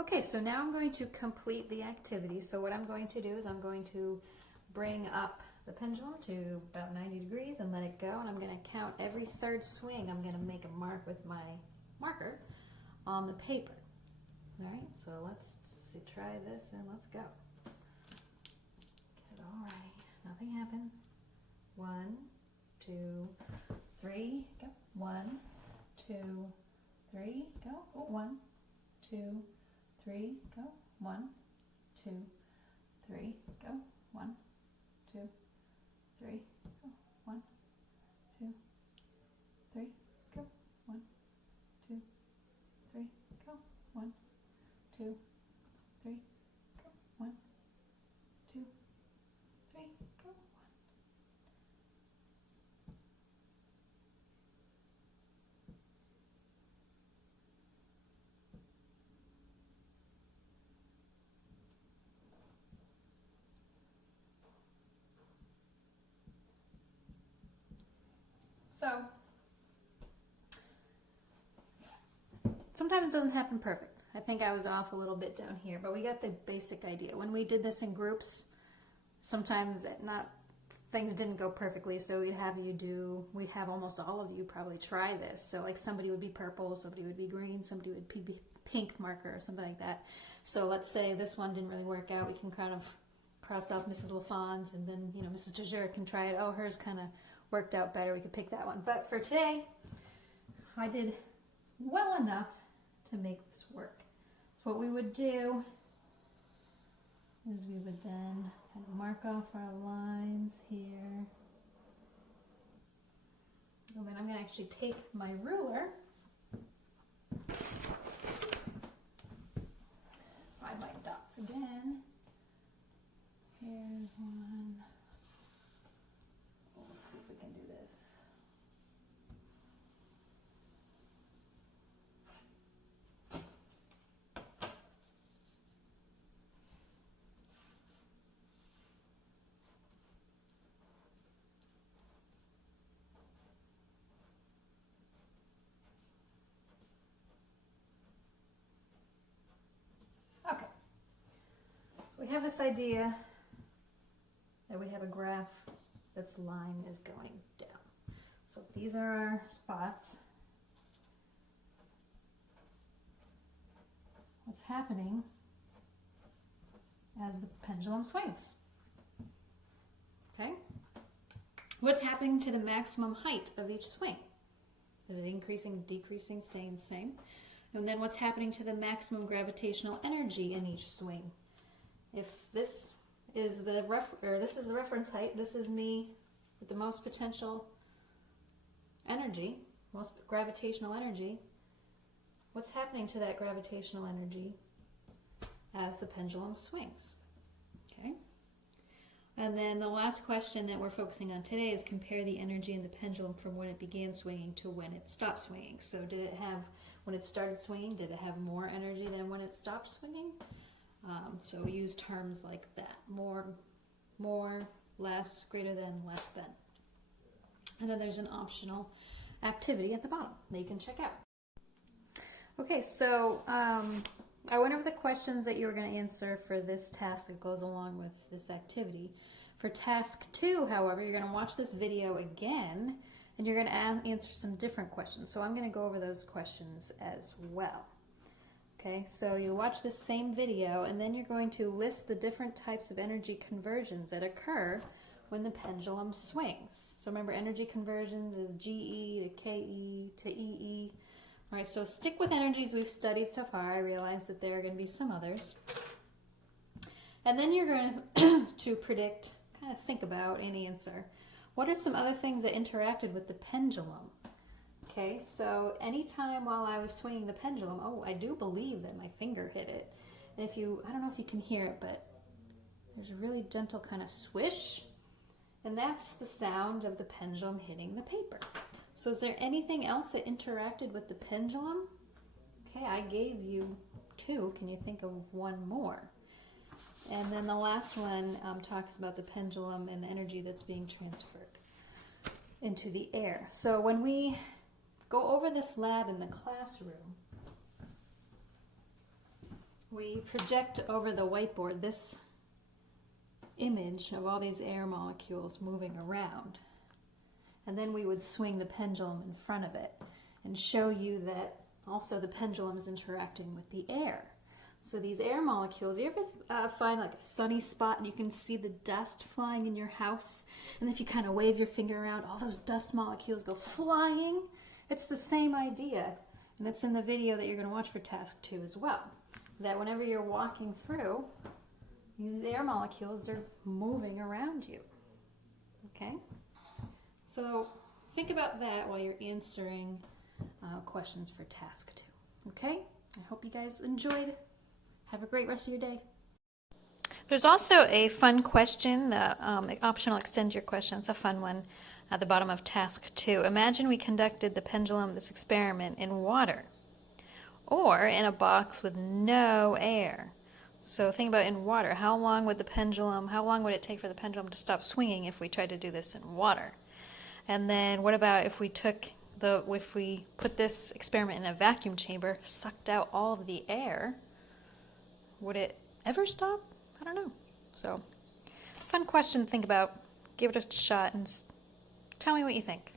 Okay, so now I'm going to complete the activity. So what I'm going to do is I'm going to bring up the pendulum to about 90 degrees and let it go. And I'm going to count every third swing. I'm going to make a mark with my marker on the paper. All right, so let's try this and let's go. Okay, all right, nothing happened. 1, 2, 3, go. 1, 2, 3, go. Oh, 1, 2, 3, go. 1, 2, 3, go. 1, 2, 3, go. 1, 2, 3, go. 1, 2, 3, go. 1, 2, 3, go. 1, 2, 3, go. So sometimes it doesn't happen perfect. I think I was off a little bit down here, but we got the basic idea. When we did this in groups, sometimes things didn't go perfectly, so we'd have almost all of you probably try this. So like somebody would be purple, somebody would be green, somebody would be pink marker or something like that. So let's say this one didn't really work out, we can kind of cross off Mrs. LaFawn's, and then Mrs. DeJure can try it. Oh, hers kind of worked out better, we could pick that one. But for today, I did well enough to make this work. So what we would do is we would then kind of mark off our lines here. And then I'm going to actually take my ruler, find my dots again. Here's one. Let's see if we can do this. Okay, so we have this idea that we have a graph that's line is going down. So these are our spots. What's happening as the pendulum swings? Okay? What's happening to the maximum height of each swing? Is it increasing, decreasing, staying the same? And then what's happening to the maximum gravitational energy in each swing? If this is the reference height, this is me with the most potential energy, most gravitational energy. What's happening to that gravitational energy as the pendulum swings? Okay. And then the last question that we're focusing on today is compare the energy in the pendulum from when it began swinging to when it stopped swinging. So when it started swinging, did it have more energy than when it stopped swinging? So we use terms like that. More, less, greater than, less than. And then there's an optional activity at the bottom that you can check out. Okay, so I went over the questions that you were going to answer for this task that goes along with this activity. For task 2, however, you're going to watch this video again, and you're going to answer some different questions. So I'm going to go over those questions as well. Okay, so you watch this same video, and then you're going to list the different types of energy conversions that occur when the pendulum swings. So remember, energy conversions is GE to KE to EE. All right, so stick with energies we've studied so far. I realize that there are going to be some others. And then you're going to predict, kind of think about and answer. What are some other things that interacted with the pendulum? Okay, so anytime while I was swinging the pendulum, I do believe that my finger hit it. And I don't know if you can hear it, but there's a really gentle kind of swish. And that's the sound of the pendulum hitting the paper. So is there anything else that interacted with the pendulum? Okay, I gave you 2. Can you think of one more? And then the last one talks about the pendulum and the energy that's being transferred into the air. So when we go over this lab in the classroom, we project over the whiteboard this image of all these air molecules moving around. And then we would swing the pendulum in front of it and show you that also the pendulum is interacting with the air. So these air molecules, you ever find like a sunny spot and you can see the dust flying in your house? And if you kind of wave your finger around, all those dust molecules go flying. It's the same idea. And it's in the video that you're going to watch for task 2 as well. That whenever you're walking through, these air molecules are moving around you. Okay? So think about that while you're answering questions for task 2. Okay? I hope you guys enjoyed. Have a great rest of your day. There's also a fun question, the optional extend your question. It's a fun one at the bottom of task 2. Imagine we conducted the pendulum, this experiment, in water or in a box with no air. So think about in water. How long would it take for the pendulum to stop swinging if we tried to do this in water? And then what about if we put this experiment in a vacuum chamber, sucked out all of the air? Would it ever stop? I don't know. So, fun question to think about. Give it a shot and tell me what you think.